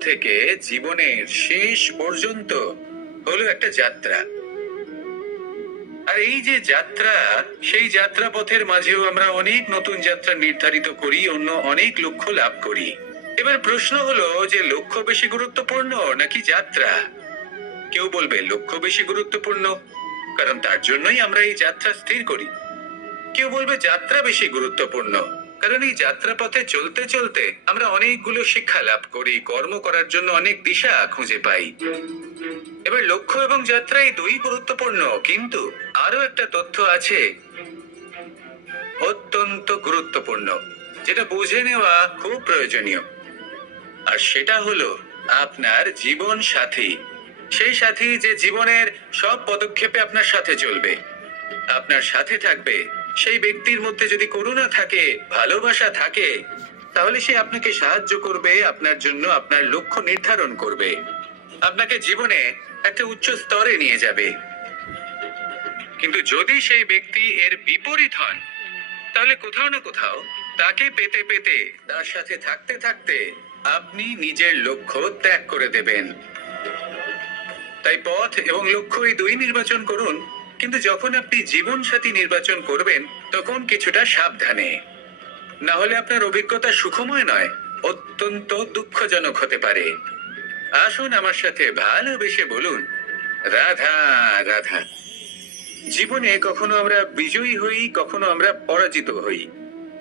থেকে জীবনের শেষ পর্যন্ত হলো একটা যাত্রা। আর এই যে যাত্রা, সেই যাত্রা পথের মাঝেও আমরা অনেক নতুন যাত্রা নির্ধারিত করি, অন্য অনেক লক্ষ্য লাভ করি। এবার প্রশ্ন হলো যে লক্ষ্য বেশি গুরুত্বপূর্ণ নাকি যাত্রা? কেউ বলবে লক্ষ্য বেশি গুরুত্বপূর্ণ, কারণ তার জন্যই আমরা এই যাত্রা স্থির করি। কেউ বলবে যাত্রা বেশি গুরুত্বপূর্ণ, কারণ এই যাত্রা পথে চলতে চলতে আমরা অনেকগুলো শিক্ষা লাভ করি, কর্ম করার জন্য অনেক দিশা খুঁজে পাই। এবার লক্ষ্য এবং যাত্রা এই দুই গুরুত্বপূর্ণ, কিন্তু আরো একটা তথ্য আছে অত্যন্ত গুরুত্বপূর্ণ, যেটা বুঝে নেওয়া খুব প্রয়োজনীয়। আর সেটা হলো আপনার জীবন সাথী। সেই সাথী যে জীবনের সব পদক্ষেপে আপনার সাথে চলবে, আপনার সাথে থাকবে। সেই ব্যক্তির মধ্যে যদি করুণা থাকে, ভালোবাসা থাকে, তাহলে সে আপনাকে সাহায্য করবে, আপনার জন্য আপনার লক্ষ্য নির্ধারণ করবে, আপনাকে জীবনে একটা উচ্চ স্তরে নিয়ে যাবে। কিন্তু যদি সেই ব্যক্তি এর বিপরীত হন, তাহলে কোথাও না কোথাও তাকে পেতে পেতে, তার সাথে থাকতে থাকতে আপনি নিজের লক্ষ্য ত্যাগ করে দেবেন। তাই পথ এবং লক্ষ্য এই দুই নির্বাচন করুন, কিন্তু যখন আপনি জীবন সাথী নির্বাচন করবেন তখন কিছুটা সাবধানে, না হলে আপনার অভিজ্ঞতা সুখময় নয়, অত্যন্ত দুঃখজনক হতে পারে। আসুন আমার সাথে ভালোবেসে বলুন, রাধা রাধা। জীবনে কখনো আমরা বিজয়ী হই, কখনো আমরা পরাজিত হই,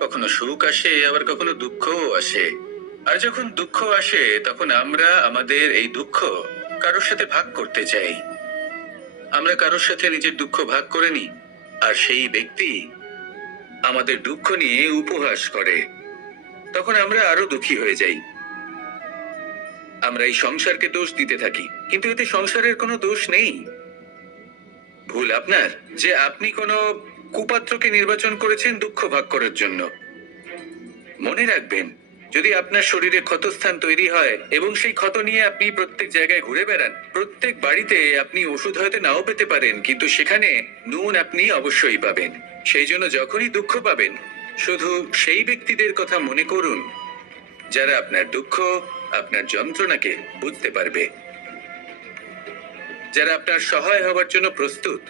কখনো সুখ আসে, আবার কখনো দুঃখও আসে। আর যখন দুঃখ আসে তখন আমরা আমাদের এই দুঃখ কারোর সাথে ভাগ করতে চাই। আমরা কারোর সাথে নিজের দুঃখ ভাগ করে নিই, আর সেই ব্যক্তি আমাদের দুঃখ নিয়ে উপহাস করে। তখন আমরা আরো দুঃখী হয়ে যাই। আমরা এই সংসারকে দোষ দিতে থাকি, কিন্তু এতে সংসারের কোনো দোষ নেই। ভুল আপনার যে আপনি কোনো কুপাত্রকে নির্বাচন করেছেন দুঃখ ভাগ করার জন্য। মনে রাখবেন, যদি আপনার শরীরে ক্ষতস্থান তৈরি হয় এবং সেই ক্ষত নিয়ে আপনি প্রত্যেক জায়গায় ঘুরে বেড়ান, প্রত্যেক বাড়িতে আপনি ওষুধ হয়তো নাও পেতে পারেন, কিন্তু সেখানে নুন আপনি অবশ্যই পাবেন। সেই জন্য যখনই দুঃখ পাবেন, শুধু সেই ব্যক্তিদের কথা মনে করুন যারা আপনার দুঃখ, আপনার যন্ত্রণাকে বুঝতে পারবে, যারা আপনার সহায় হবার জন্য প্রস্তুত,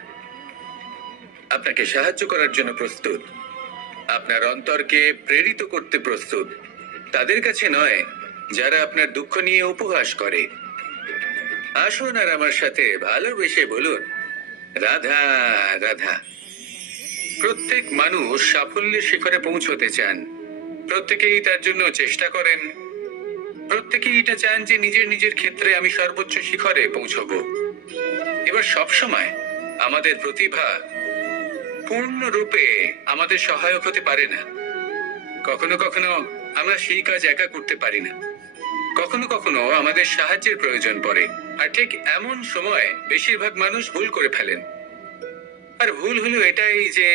আপনাকে সাহায্য করার জন্য প্রস্তুত, আপনার অন্তরকে প্রেরিত করতে প্রস্তুত। তাদের কাছে নয় যারা আপনার দুঃখ নিয়ে উপহাস করে। আসুন আর আমার সাথে ভালোবেসে বলুন, রাধা রাধা। প্রত্যেক মানুষ সাফল্যের শিখরে পৌঁছতে চান, প্রত্যেকেই তার জন্য চেষ্টা করেন, প্রত্যেকেই এটা চান যে নিজের নিজের ক্ষেত্রে আমি সর্বোচ্চ শিখরে পৌঁছবো। এবার সবসময় আমাদের প্রতিভা পূর্ণরূপে আমাদের সহায়ক হতে পারে না। কখনো কখনো আমরা সেই কাজ একা করতে পারি না, কখনো কখনো আমাদের সাহায্যের প্রয়োজন পড়ে। আর ঠিক এমন সময় বেশিরভাগ মানুষ ভুল করে ফেলেন। আর ভুল হলো এটাই যে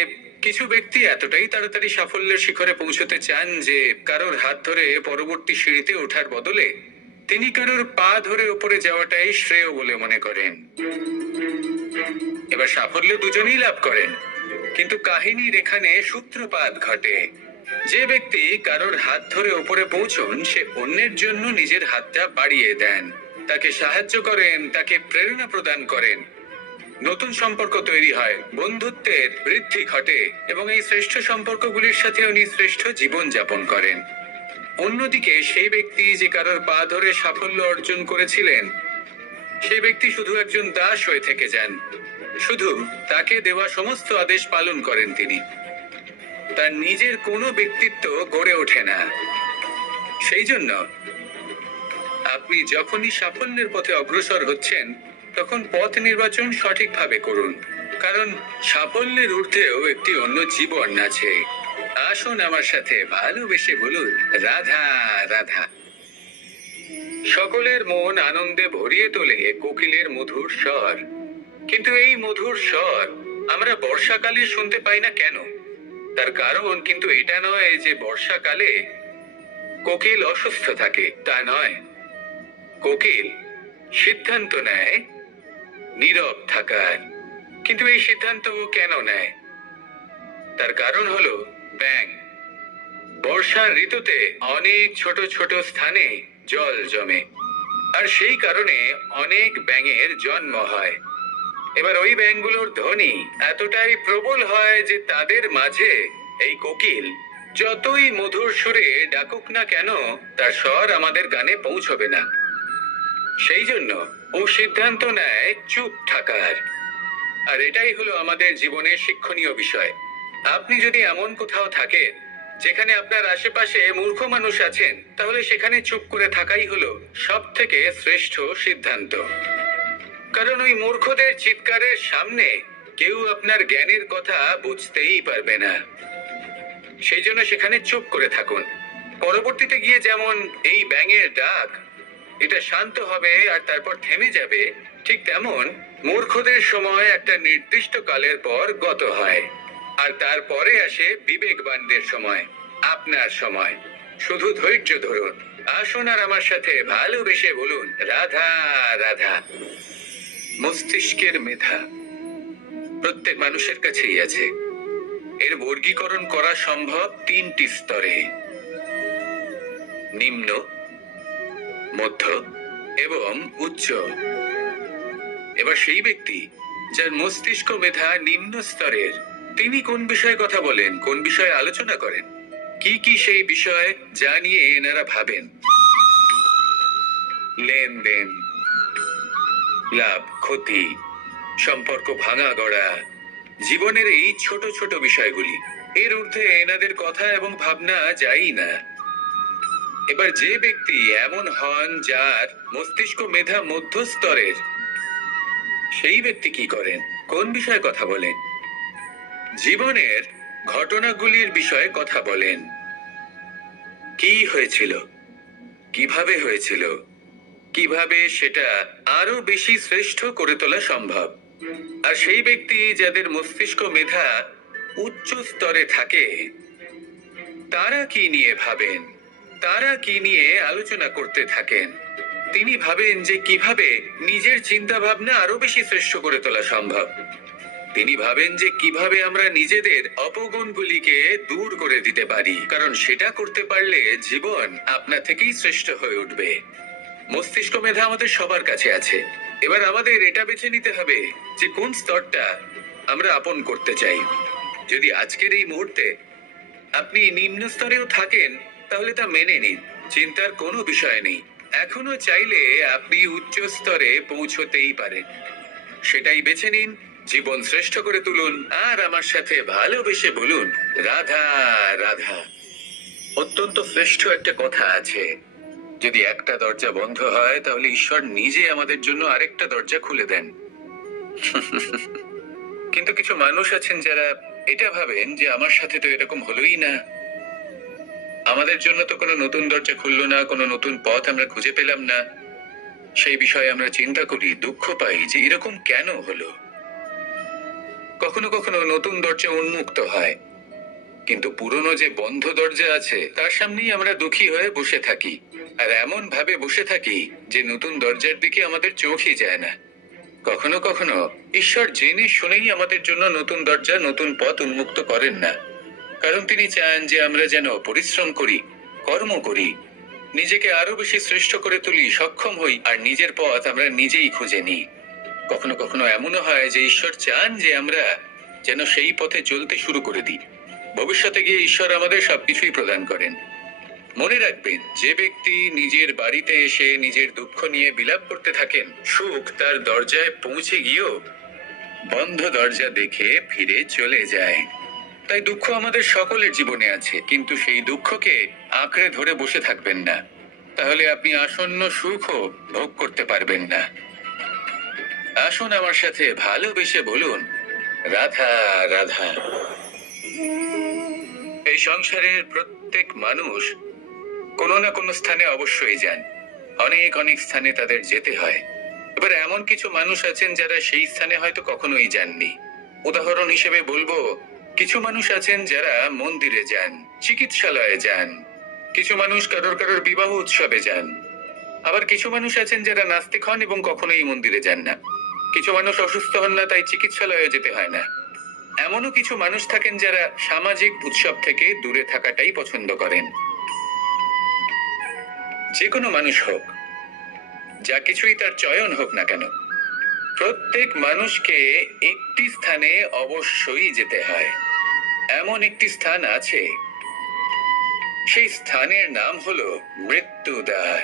কিছু ব্যক্তি এতটাই তাড়াতাড়ি সাফল্যের শিখরে পৌঁছতে চান যে কারোর হাত ধরে পরবর্তী সিঁড়িতে ওঠার বদলে তিনি কারোর পা ধরে উপরে যাওয়াটাই শ্রেয় বলে মনে করেন। এবার সাফল্য দুজনেই লাভ করেন, কিন্তু কাহিনীর এখানে সূত্রপাত ঘটে। যে ব্যক্তি কারোর হাত ধরে উপরে পৌঁছন, সে অন্যের জন্য নিজের হাতটা বাড়িয়ে দেন, তাকে সাহায্য করেন, তাকে প্রেরণা প্রদান করেন। নতুন সম্পর্ক তৈরি হয়, বন্ধুত্বের বৃদ্ধি ঘটে, এবং এই শ্রেষ্ঠ সম্পর্কগুলির সাথে উনি শ্রেষ্ঠ জীবন যাপন করেন। অন্যদিকে সেই ব্যক্তি যে কারোর পা ধরে সাফল্য অর্জন করেছিলেন, সেই ব্যক্তি শুধু একজন দাস হয়ে থেকে যান, শুধু তাকে দেওয়া সমস্ত আদেশ পালন করেন তিনি। তার নিজের কোনো ব্যক্তিত্ব গড়ে ওঠে না। সেই জন্য আপনি যখনই সাফল্যের পথে অগ্রসর হচ্ছেন, তখন পথ নির্বাচন সঠিকভাবে করুন, কারণ সাফল্যের ঊর্ধ্বেও একটি অন্য জীবন আছে। আসুন আমার সাথে ভালোবেসে বলুন, রাধা রাধা। সকলের মন আনন্দে ভরিয়ে তোলে কোকিলের মধুর স্বর, কিন্তু এই মধুর স্বর আমরা বর্ষাকালে শুনতে পাই না কেন? তার কারণ কিন্তু এটা নয় যে বর্ষাকালে কোকিল অসুস্থ থাকে, তা নয়। কোকিল সিদ্ধান্ত নেয় নীরব থাকার, কিন্তু এই সিদ্ধান্ত কেন নেয়? তার কারণ হলো ব্যাঙ। বর্ষার ঋতুতে অনেক ছোট ছোট স্থানে জল জমে, আর সেই কারণে অনেক ব্যাঙের জন্ম হয়। এবার ওই ব্যাঙগুলোর ধ্বনি এতটাই প্রবল হয় যে তাদের মাঝে এই কোকিল যতই মধুর সুরে ডাকুক না কেন, তার স্বর আমাদের কানে পৌঁছবে না। সেই জন্য ও সিদ্ধান্ত নেয় চুপ থাকার। আর এটাই হলো আমাদের জীবনের শিক্ষণীয় বিষয়। আপনি যদি এমন কোথাও থাকেন যেখানে আপনার আশেপাশে মূর্খ মানুষ আছেন, তাহলে সেখানে চুপ করে থাকাই হলো সব থেকে শ্রেষ্ঠ সিদ্ধান্ত। কারণ ওই মূর্খদের চিৎকারের সামনে কেউ আপনার জ্ঞানের কথা বুঝতেই পারবে না। সেই জন্য সেখানে চুপ করে থাকুন। পরবর্তীতে গিয়ে যেমন এই ব্যাঙের ডাক, এটা শান্ত হবে আর তারপর থেমে যাবে, ঠিক তেমন মূর্খদের সময় একটা নির্দিষ্ট কালের পর গত হয়। আর তারপরে আসে বিবেকবানদের সময়, আপনার সময়। শুধু ধৈর্য ধরুন। আসুন আর আমার সাথে ভালোবেসে বলুন, রাধা রাধা। মস্তিষ্কের মেধা প্রত্যেক মানুষের কাছেই আছে। এর বর্গীকরণ করা সম্ভব তিনটি স্তরে: নিম্ন, মধ্য এবং উচ্চ। এবার সেই ব্যক্তি যার মস্তিষ্ক মেধা নিম্ন স্তরের, তিনি কোন বিষয়ে কথা বলেন, কোন বিষয়ে আলোচনা করেন, কি কি সেই বিষয় যা নিয়ে এনারা ভাবেন? লেনদেন, লাভ ক্ষতি, সম্পর্ক ভাঙা গড়া, জীবনের এই ছোট ছোট বিষয়গুলি। এর ঊর্ধ্বে এনাদের কথা এবং ভাবনা যাই না। এবার যে ব্যক্তি এমন হন যার মস্তিষ্ক মেধা মধ্য স্তরের, সেই ব্যক্তি কি করেন, কোন বিষয়ে কথা বলেন? জীবনের ঘটনাগুলির বিষয়ে কথা বলেন। কি হয়েছিল, কিভাবে হয়েছিল, কিভাবে সেটা আরো বেশি শ্রেষ্ঠ করে তোলা সম্ভব। আর সেই ব্যক্তি যাদের মস্তিষ্ক মেধা উচ্চ স্তরে থাকে, তারা কি নিয়ে ভাবেন, তারা কি নিয়ে আলোচনা করতে থাকেন? তিনি ভাবেন যে কিভাবে নিজের চিন্তা ভাবনা আরো বেশি শ্রেষ্ঠ করে তোলা সম্ভব। তিনি ভাবেন যে কিভাবে আমরা নিজেদের অপগুণগুলিকে দূর করে দিতে পারি, কারণ সেটা করতে পারলে জীবন আপনা থেকেই শ্রেষ্ঠ হয়ে উঠবে। মস্তিষ্ক মেধা আমাদের সবার কাছে আছে। এবার আমাদের এটা বেছে নিতে হবে যে কোন স্তরটা আমরা আপন করতে চাই। যদি আজকের এই মুহূর্তে আপনি নিম্ন স্তরেও থাকেন, তাহলে তা মেনে নিন, চিন্তার কোনো বিষয় নেই। এখনো চাইলে আপনি উচ্চ স্তরে পৌঁছতেই পারেন। সেটাই বেছে নিন, জীবন শ্রেষ্ঠ করে তুলুন, আর আমার সাথে ভালোবেসে বলুন, রাধা রাধা। অত্যন্ত শ্রেষ্ঠ একটা কথা আছে, যদি একটা দরজা বন্ধ হয় তাহলে ঈশ্বর নিজে আমাদের জন্য আরেকটা দরজা খুলে দেন। কিন্তু কিছু মানুষ আছেন যারা এটা ভাবেন যে আমার সাথে তো এরকম হলোই না, আমাদের জন্য তো কোনো নতুন দরজা খুললো না, কোনো নতুন পথ আমরা খুঁজে পেলাম না। সেই বিষয়ে আমরা চিন্তা করি, দুঃখ পাই যে এরকম কেন হলো। কখনো কখনো নতুন দরজা উন্মুক্ত হয়, কিন্তু পুরনো যে বন্ধ দরজা আছে তার সামনেই আমরা দুঃখী হয়ে বসে থাকি। আর এমন ভাবে বসে থাকি যে নতুন দরজার দিকে আমাদের চোখই যায় না। কখনো কখনো ঈশ্বর জেনে শুনেই আমাদের জন্য নতুন দরজা, নতুন পথ উন্মুক্ত করেন না, কারণ তিনি চান যে আমরা যেন পরিশ্রম করি, কর্ম করি, নিজেকে আরো বেশি শ্রেষ্ঠ করে তুলি, সক্ষম হই, আর নিজের পথ আমরা নিজেই খুঁজে নিই। কখনো কখনো এমনও হয় যে ঈশ্বর চান যে আমরা যেন সেই পথে চলতে শুরু করে দিই। ভবিষ্যতে গিয়ে ঈশ্বর আমাদের সবকিছুই প্রদান করেন। মনে রাখবেন, যে ব্যক্তি নিজের বাড়িতে এসে নিজের দুঃখ নিয়ে বিলাপ করতে থাকেন, সুখ তার দরজায় পৌঁছে গিয়েও বন্ধ দরজা দেখে ফিরে চলে যায়। তাই দুঃখ আমাদের সকলের জীবনে আছে, কিন্তু সেই দুঃখকে আঁকড়ে ধরে বসে থাকবেন না, তাহলে আপনি আসন্ন সুখও ভোগ করতে পারবেন না। আসুন আমার সাথে ভালোবেসে বলুন, রাধা রাধা। এই সংসারের প্রত্যেক মানুষ কোনো না কোনো স্থানে অবশ্যই যান, অনেক অনেক স্থানে তাদের যেতে হয়। এবার এমন কিছু মানুষ আছেন যারা সেই স্থানে হয়তো কখনোই যাননি। উদাহরণ হিসেবে বলবো, কিছু মানুষ আছেন যারা মন্দিরে যান, চিকিৎসালয়ে যান, কিছু মানুষ কারোর কারোর বিবাহ উৎসবে যান, আবার কিছু মানুষ আছেন যারা নাস্তিক হন এবং কখনোই মন্দিরে যান না। কিছু মানুষ অসুস্থ হন না, তাই চিকিৎসালয়ে যেতে হয় না। এমনও কিছু মানুষ থাকেন যারা সামাজিক উৎসব থেকে দূরে থাকাটাই পছন্দ করেন। যে কোনো মানুষ হোক, যা কিছুই তার চয়ন হোক না কেন, প্রত্যেক মানুষকে একটি স্থানে অবশ্যই যেতে হয়। এমন একটি স্থান আছে, সেই স্থানের নাম হলো মৃত্যুদ্বার।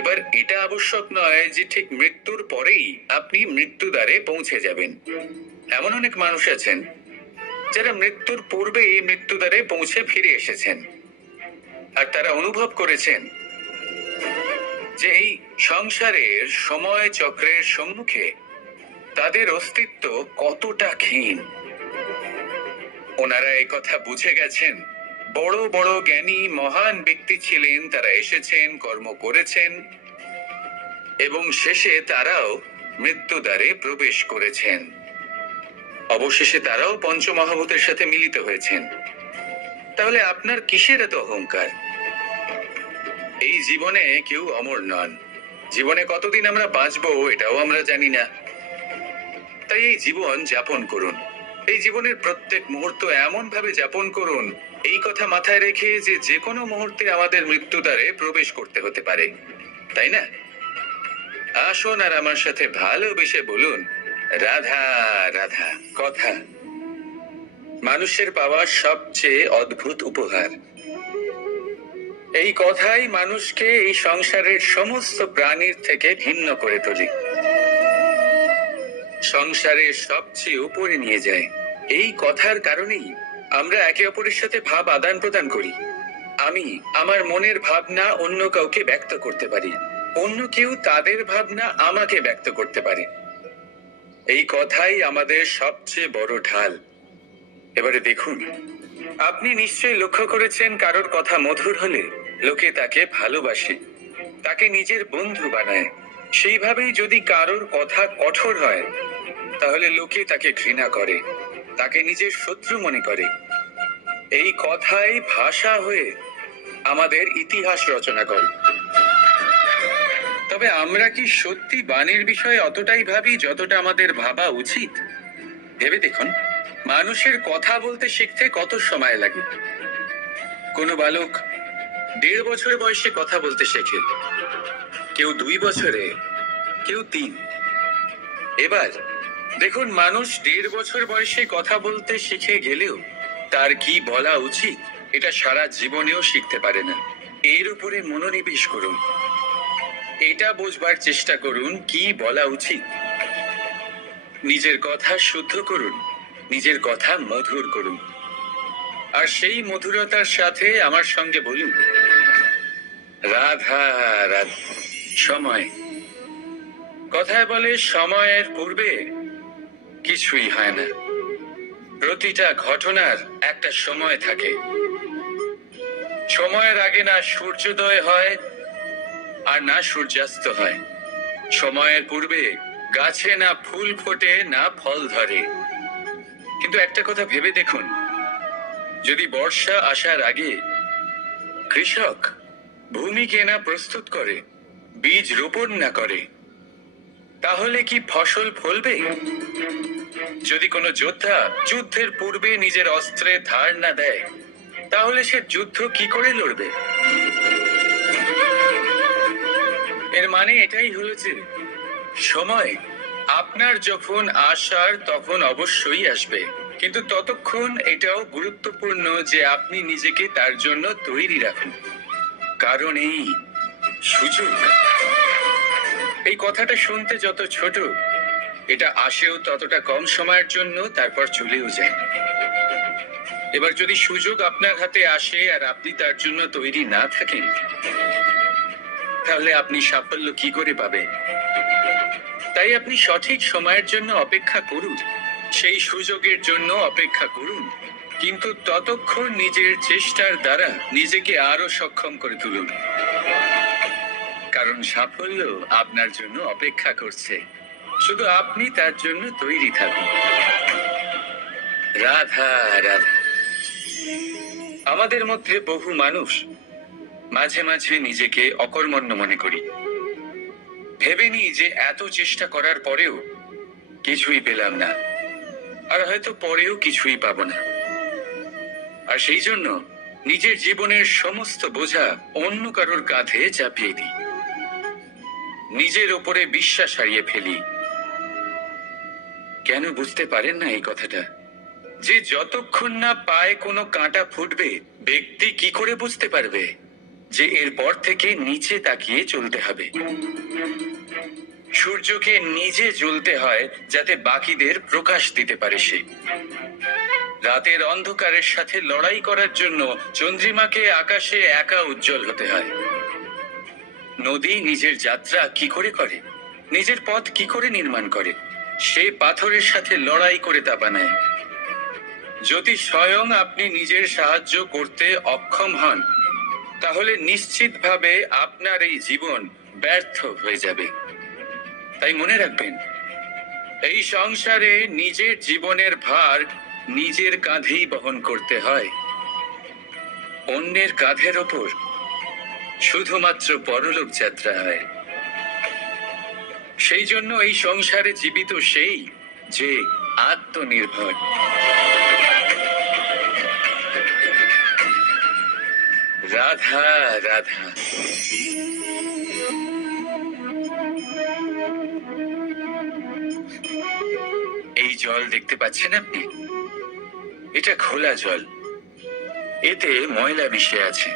এবার এটা আবশ্যক নয় যে ঠিক মৃত্যুর পরেই আপনি মৃত্যুদ্বারে পৌঁছে যাবেন। এমন অনেক মানুষ আছেন যারা মৃত্যুর পূর্বেই মৃত্যুদ্বারে পৌঁছে ফিরে এসেছেন, আর তারা অনুভব করেছেন যে এই সংসারের সময় চক্রের সম্মুখে তাদের অস্তিত্ব কতটা ক্ষীণ। ওনারা এই কথা বুঝে গেছেন। বড় বড় জ্ঞানী মহান ব্যক্তি ছিলেন, তারা এসেছেন, কর্ম করেছেন, এবং শেষে তারাও মৃত্যুদ্বারে প্রবেশ করেছেন। অবশেষে তারাও পঞ্চমহাভূতের সাথে মিলিত হয়েছেন। তাহলে আপনার কিসের এত অহংকার? এই জীবনে কেউ অমর নন। জীবনে কতদিন আমরা বাঁচবো এটাও আমরা জানি না। তাই এই জীবন যাপন করুন। এই জীবনের প্রত্যেক মুহূর্ত এমন ভাবে যাপন করুন, এই কথা মাথায় রেখে যে যে কোনো মুহূর্তে আমাদের মৃত্যুদ্বারে প্রবেশ করতে হতে পারে, তাই না? আসুন আর আমার সাথে ভালোবেসে বলুন, রাধা রাধা। কথা মানুষের পাওয়া সবচেয়ে অদ্ভুত উপহার। এই কথাই মানুষকে এই সংসারের সমস্ত প্রাণীর থেকে ভিন্ন করে তোলে, সংসারের সবচেয়ে উপরে নিয়ে যায়। এই কথার কারণেই আমরা একে অপরের সাথে ভাব আদান প্রদান করি। আমি আমার মনের ভাবনা অন্য কাউকে ব্যক্ত করতে পারি, অন্য কেউ তাদের ভাবনা আমাকে ব্যক্ত করতে পারে। এই কথাই আমাদের সবচেয়ে বড় ঢাল। এবারে দেখুন, আপনি নিশ্চয়ই লক্ষ্য করেছেন কারোর কথা মধুর হলে লোকে তাকে ভালোবাসে, তাকে নিজের বন্ধু বানায়। সেইভাবেই যদি কারোর কথা কঠোর হয় তাহলে লোকে তাকে ঘৃণা করে, তাকে নিজের শত্রু মনে করে। এই কথাই ভাষা হয়ে আমাদের ইতিহাস রচনা করে। তবে আমরা কি সত্যি বাণীর বিষয়ে অতটাই ভাবি যতটা আমাদের ভাবা উচিত? ভেবে দেখুন, মানুষের কথা বলতে শিখতে কত সময় লাগে। কোনো বালক 1.5 বছর বয়সে কথা বলতে শেখে, কেউ 2 বছরে, কেউ 3। এবার দেখুন, মানুষ 1.5 বছর বয়সে কথা বলতে শিখে গেলেও তার কি বলা উচিত এটা সারা জীবনেও শিখতে পারে না। এর উপরে মনোনিবেশ করুন, এটা বোঝবার চেষ্টা করুন কি বলা উচিত। নিজের কথা শুদ্ধ করুন, নিজের কথা মধুর করুন, আর সেই মধুরতার সাথে আমার সঙ্গে বলুন, রাধা রাধা। সময়, কথায় বলে সময়ের পূর্বে কিছুই হয় না। প্রতিটা ঘটনার একটা সময় থাকে। সময়ের আগে না সূর্যোদয় হয় আর না সূর্যাস্ত হয়। সময়ের পূর্বে গাছে না ফুল ফোটে না ফল ধরে। কিন্তু একটা কথা ভেবে দেখুন, যদি বর্ষা আসার আগে কৃষক ভূমিকে না প্রস্তুত করে, বীজ রোপণ না করে, তাহলে কি ফসল ফলবে? যদি কোনো যোদ্ধা যুদ্ধের পূর্বে নিজের অস্ত্রে ধার না দেয়, তাহলে সে যুদ্ধ কি করে লড়বে? এর মানে এটাই হলো যে সময় আপনার যখন আসার তখন অবশ্যই আসবে, কিন্তু ততক্ষণ এটাও গুরুত্বপূর্ণ যে আপনি নিজেকে তার জন্য তৈরি রাখুন। কারণ এই সুযোগ, এই কথাটা শুনতে যত ছোট, এটা আসেও ততটা কম সময়ের জন্য, তারপর চলেও যায়। এবার যদি সুযোগ আপনার হাতে আসে আর আপনি তার জন্য তৈরি না থাকেন, তাহলে আপনি সাফল্য কি করে পাবেন? তাই আপনি সঠিক সময়ের জন্য অপেক্ষা করুন, সেই সুযোগের জন্য অপেক্ষা করুন, কিন্তু ততক্ষণ নিজের চেষ্টার দ্বারা নিজেকে আরো সক্ষম করে তুলুন। কারণ সাফল্য আপনার জন্য অপেক্ষা করছে, শুধু আপনি তার জন্য তৈরি থাকুন। রাধা রাধা। আমাদের মধ্যে বহু মানুষ মাঝে মাঝে নিজেকে অকর্মণ্য মনে করি, ভেবে নিই যে এত চেষ্টা করার পরেও কিছুই পেলাম না, আর হয়তো পরেও কিছুই পাবো না। আর সেই জন্য নিজের জীবনের সমস্ত বোঝা অন্য কারোর কাঁধে চাপিয়ে দিই। নিজের ওপরে বিশ্বাস হারিয়ে ফেলি। কেন বুঝতে পারেন না এই কথাটা? যে যতক্ষণ না পায়ে কোনো কাঁটা ফুটবে, ব্যক্তি কি করে বুঝতে পারবে যে এরপর থেকে নিচে তাকিয়ে চলতে হবে? সূর্যকে নিজে জ্বলতে হয় যাতে বাকিদের প্রকাশ দিতে পারে সে। রাতের অন্ধকারের সাথে লড়াই করার জন্য চন্দ্রিমাকে আকাশে একা উজ্জ্বল হতে হয়। নদী নিজের যাত্রা কি করে করে, নিজের পথ কি করে নির্মাণ করে, সে পাথরের সাথে লড়াই করে তা বানায়। যদি স্বয়ং আপনি নিজের সাহায্য করতে অক্ষম হন, তাহলে নিশ্চিতভাবে আপনার এই জীবন ব্যর্থ হয়ে যাবে। তাই মনে রাখবেন, এই সংসারে নিজের জীবনের ভার নিজের কাঁধেই বহন করতে হয়। অন্যের কাঁধের ওপর শুধুমাত্র পরলোক যাত্রা হয়। সেই জন্য এই সংসারে জীবিত সেই যে আত্মনির্ভর। রাধা রাধা। এই জল দেখতে পাচ্ছেন আপনি? এটা খোলা জল, এতে ময়লা মিশে আছে।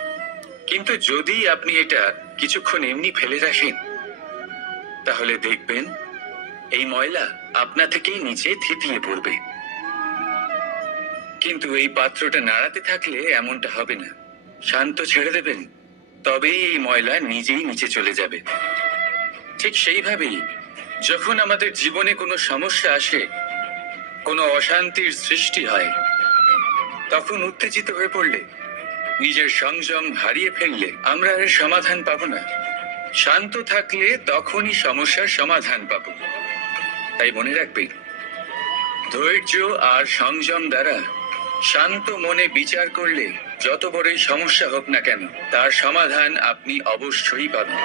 কিন্তু যদি আপনি এটা কিছুক্ষণ এমনি ফেলে রাখেন, তাহলে দেখবেন এই ময়লা আপনা থেকেই নিচে থিতিয়ে পড়বে। কিন্তু এই পাত্রটা নাড়াতে থাকলে এমনটা হবে না। শান্ত ছেড়ে দেবেন, তবেই এই ময়লা নিজেই নিচে চলে যাবে। ঠিক সেইভাবেই যখন আমাদের জীবনে কোনো সমস্যা আসে, কোনো অশান্তির সৃষ্টি হয়, তখন উত্তেজিত হয়ে পড়লে, নিজের সংযম হারিয়ে ফেললে আমরা এর সমাধান পাবো না। শান্ত থাকলে তখনই সমস্যার সমাধান পাবো। তাই মনে রাখবেন, ধৈর্য আর সংযম দ্বারা শান্ত মনে বিচার করলে যত বড়ই সমস্যা হোক না কেন, তার সমাধান আপনি অবশ্যই পাবেন।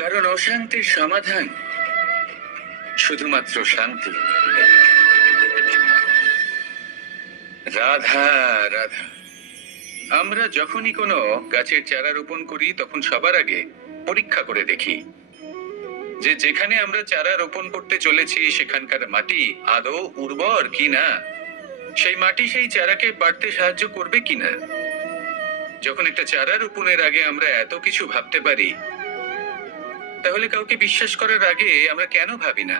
কারণ অশান্তির সমাধান শুধুমাত্র শান্তি। রাধা রাধা। আমরা যখনই কোনো গাছের চারা রোপণ করি, তখন সবার আগে পরীক্ষা করে দেখি যে যেখানে আমরা চারা রোপণ করতে চলেছি সেখানকার মাটি আদৌ উর্বর কিনা, সেই মাটি সেই চারাকে বাড়তে সাহায্য করবে কিনা। যখন একটা চারা রোপণের আগে আমরা এত কিছু ভাবতে পারি, তাহলে কাউকে বিশ্বাস করার আগে আমরা কেন ভাবি না?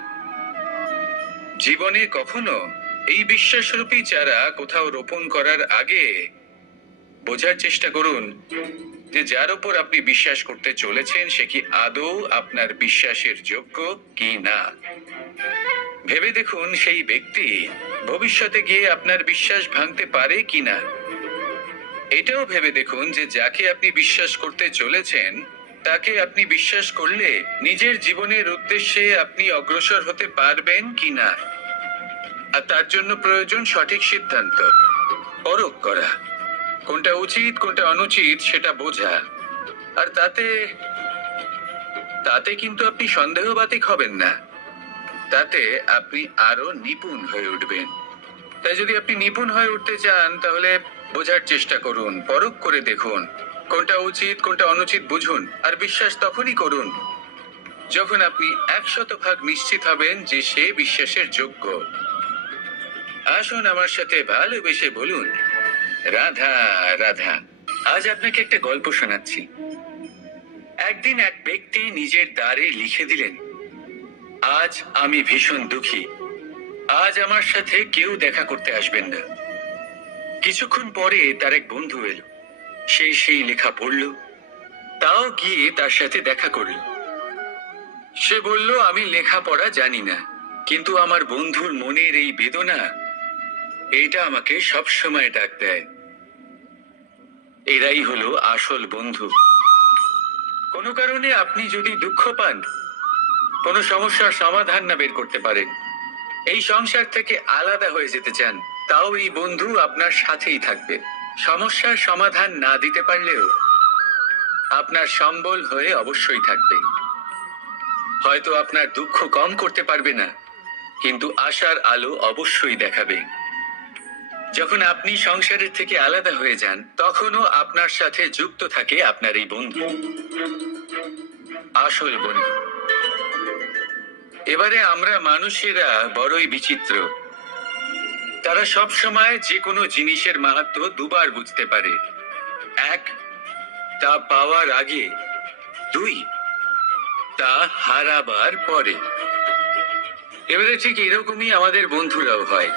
জীবনে কখনো এই বিশ্বাসরূপী চারা কোথাও রোপণ করার আগে বোঝার চেষ্টা করুন যে যার উপর আপনি বিশ্বাস করতে চলেছেন সে কি আদৌ আপনার বিশ্বাসের যোগ্য কি না। ভেবে দেখুন সেই ব্যক্তি ভবিষ্যতে গিয়ে আপনার বিশ্বাস ভাঙতে পারে কিনা। এটাও ভেবে দেখুন যে যাকে আপনি বিশ্বাস করতে চলেছেন তাকে আপনি বিশ্বাস করলে নিজের জীবনের উদ্দেশ্যে আপনি অগ্রসর হতে পারবেন কিনা। আর তার জন্য প্রয়োজন সঠিক সিদ্ধান্ত, পরখ করা, কোনটা উচিত কোনটা অনুচিত সেটা বোঝা। আর তাতে তাতে কিন্তু আপনি সন্দেহবাতিক হবেন না, তাতে আপনি আরো নিপুণ হয়ে উঠবেন। তাই যদি আপনি নিপুণ হয়ে উঠতে চান, তাহলে বোঝার চেষ্টা করুন, পরখ করে দেখুন, কোনটা উচিত কোনটা অনুচিত বুঝুন। আর বিশ্বাস তখনই করুন যখন আপনি 100% নিশ্চিত হবেন যে সে বিশ্বাসের যোগ্য। আসুন আমার সাথে ভালোবেসে বলুন, রাধা রাধা। আজ আপনাকে একটা গল্প শোনাচ্ছি। একদিন এক ব্যক্তি নিজের দ্বারে লিখে দিলেন, আজ আমি ভীষণ দুঃখী, আজ আমার সাথে কেউ দেখা করতে আসবেন না। কিছুক্ষণ পরে তার এক বন্ধু এলো, সে সেই লেখা পড়ল, তাও গিয়ে তার সাথে দেখা করল। সে বলল, আমি লেখাপড়া জানি না, কিন্তু আমার বন্ধুর মনের এই বেদনা, এটা আমাকে সবসময় ডাক দেয়। এরাই হলো আসল বন্ধু। কোনো কারণে আপনি যদি দুঃখ পান, কোনো সমস্যার সমাধান না বের করতে পারেন, এই সংসার থেকে আলাদা হয়ে যেতে চান, তাও এই বন্ধু আপনার সাথেই থাকবে। সমস্যার সমাধান না দিতে পারলেও আপনার সম্বল হয়ে অবশ্যই থাকবে। হয়তো আপনার দুঃখ কম করতে পারবে না, কিন্তু আশার আলো অবশ্যই দেখাবে। যখন আপনি সংসারের থেকে আলাদা হয়ে যান তখনও আপনার সাথে যুক্ত থাকে আপনার এই বন্ধু, আসল বন্ধু। এবারে আমরা মানুষেরা বড়ই বিচিত্র। তারা সব সময় যে কোনো জিনিসের মাহাত্ম্য দুবার বুঝতে পারে। এক, তা পাওয়ার আগে। দুই, তা হারাবার পরে। এবারে ঠিক এরকমই আমাদের বন্ধুরাও হয়।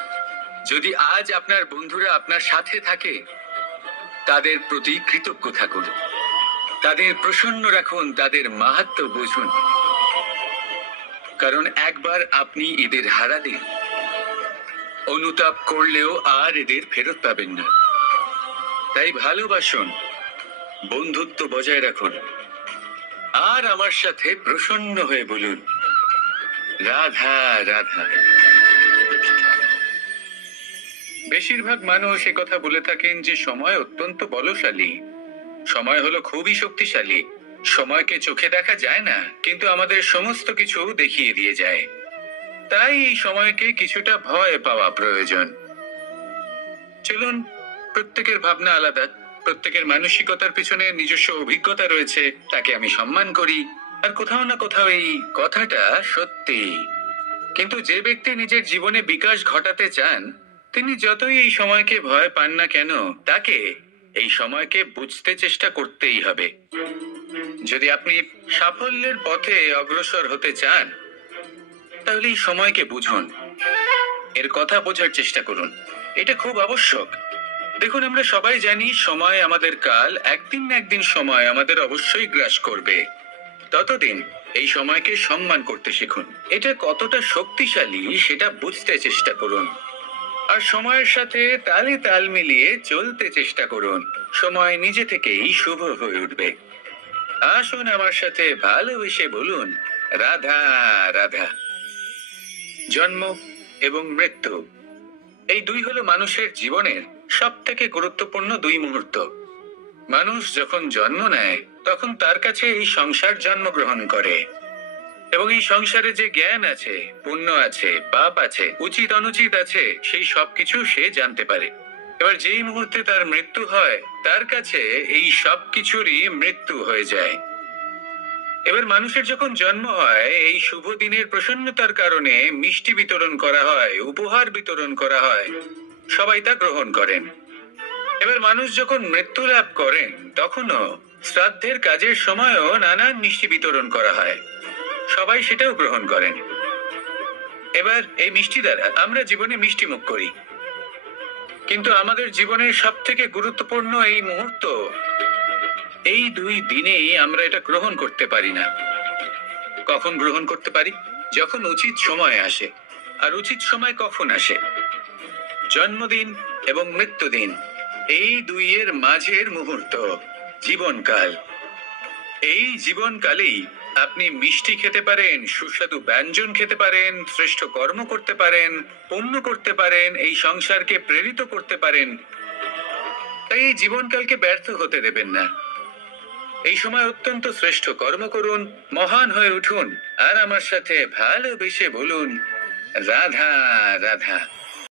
যদি আজ আপনার বন্ধুরা আপনার সাথে থাকে, তাদের প্রতি কৃতজ্ঞ থাকুন, তাদের প্রসন্ন রাখুন, তাদের মাহাত্ম্য বুঝুন। কারণ একবার আপনি এদের হারালে অনুতাপ করলেও আর এদের ফেরত পাবেন না। তাই ভালোবাসুন, বন্ধুত্ব বজায় রাখুন, আর আমার সাথে প্রসন্ন হয়ে বলুন, রাধা রাধা। বেশিরভাগ মানুষ কথা বলে থাকেন যে সময় অত্যন্ত বলশালী, সময় হলো খুবই শক্তিশালী। সময়কে চোখে দেখা যায় না, কিন্তু আমাদের সমস্ত কিছু দেখিয়ে দিয়ে যায়। তাই এই সময়কে কিছুটা ভয় পাওয়া প্রয়োজন। চলুন, প্রত্যেকের ভাবনা আলাদা, প্রত্যেকের মানসিকতার পিছনে নিজস্ব অভিজ্ঞতা রয়েছে, তাকে আমি সম্মান করি। আর কোথাও না কোথাও এই কথাটা সত্যি। কিন্তু যে ব্যক্তি নিজের জীবনে বিকাশ ঘটাতে চান, তিনি যতই এই সময়কে ভয় পান না কেন, তাকে এই সময়কে বুঝতে চেষ্টা করতেই হবে। যদি আপনি সাফল্যের পথে অগ্রসর হতে চান, তাহলে এই সময়কে বুঝুন, এর কথা বোঝার চেষ্টা করুন। এটা খুব আবশ্যক। দেখুন, আমরা সবাই জানি সময় আমাদের কাল, একদিন না একদিন সময় আমাদের অবশ্যই গ্রাস করবে। ততদিন এই সময়কে সম্মান করতে শিখুন। এটা কতটা শক্তিশালী সেটা বুঝতে চেষ্টা করুন, আর সময়ের সাথে তালে তাল মিলিয়ে চলতে চেষ্টা করুন। সময় নিজে থেকেই শুভ হয়ে উঠবে। আসুন আমার সাথে ভালোবেসে বলুন, রাধা রাধা। জন্ম এবং মৃত্যু, এই দুই হলো মানুষের জীবনের সব থেকে গুরুত্বপূর্ণ দুই মুহূর্ত। মানুষ যখন জন্ম নেয় তখন তার কাছে এই সংসার জন্মগ্রহণ করে, এবং এই সংসারে যে জ্ঞান আছে, পুণ্য আছে, পাপ আছে, উচিত অনুচিত আছে, সেই সবকিছু সে জানতে পারে। এবার যেই মুহূর্তে তার মৃত্যু হয়, তার কাছে এই সবকিছুরই মৃত্যু হয়ে যায়। এবার মানুষের যখন জন্ম হয়, এই শুভ দিনের প্রসন্নতার কারণে মিষ্টি বিতরণ করা হয়, উপহার বিতরণ করা হয়, সবাই তা গ্রহণ করেন। এবার মানুষ যখন মৃত্যু লাভ করেন, তখনও শ্রাদ্ধের কাজের সময়ও নানান মিষ্টি বিতরণ করা হয়, সবাই সেটাও গ্রহণ করেন। এবার এই মিষ্টি দ্বারা আমরা জীবনে মিষ্টি মুখ করি, কিন্তু আমাদের জীবনের সব থেকে গুরুত্বপূর্ণ এই মুহূর্ত, এই দুই দিনেই আমরা এটা গ্রহণ করতে পারি না। কখন গ্রহণ করতে পারি? যখন উচিত সময় আসে। আর উচিত সময় কখন আসে? জন্মদিন এবং মৃত্যুদিন, এই দুইয়ের মাঝের মুহূর্ত, জীবনকাল। এই জীবনকালেই আপনি মিষ্টি খেতে পারেন, সুস্বাদু ব্যঞ্জন খেতে পারেন, শ্রেষ্ঠ কর্ম করতে পারেন, পুণ্য করতে পারেন, এই সংসারকে প্রেরিত করতে পারেন। তাই এই জীবনকালকে ব্যর্থ হতে দেবেন না। এই সময় অত্যন্ত শ্রেষ্ঠ কর্ম করুন, মহান হয়ে উঠুন, আর আমার সাথে ভালোবেসে বলুন, রাধা রাধা।